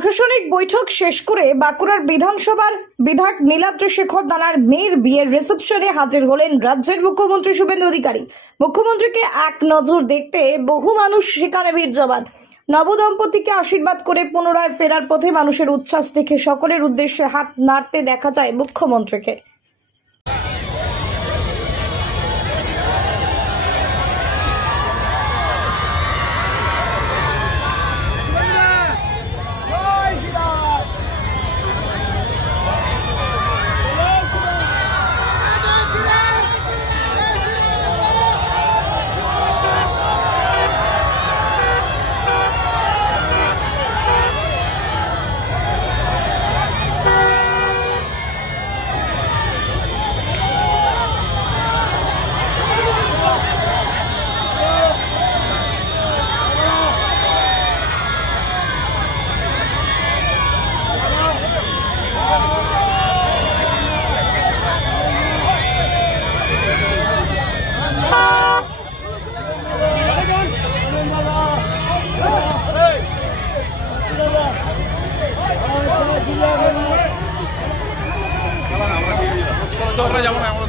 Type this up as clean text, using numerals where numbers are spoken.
প্রশাসনিক বৈঠক শেষ করে বাঁকুড়ার বিধানসভার বিধায়ক নীলাদ্রি শেখর দানার মেয়ের বিয়ের রিসেপশনে হাজির হলেন রাজ্যের মুখ্যমন্ত্রী শুভেন্দু অধিকারী। মুখ্যমন্ত্রীকে এক নজর দেখতে বহু মানুষ সেখানে ভিড় জমান। নবদম্পতিকে আশীর্বাদ করে পুনরায় ফেরার পথে মানুষের উচ্ছ্বাস দেখে সকলের উদ্দেশ্যে হাত নাড়তে দেখা যায় মুখ্যমন্ত্রীকে। আমরা যাবো না আমরা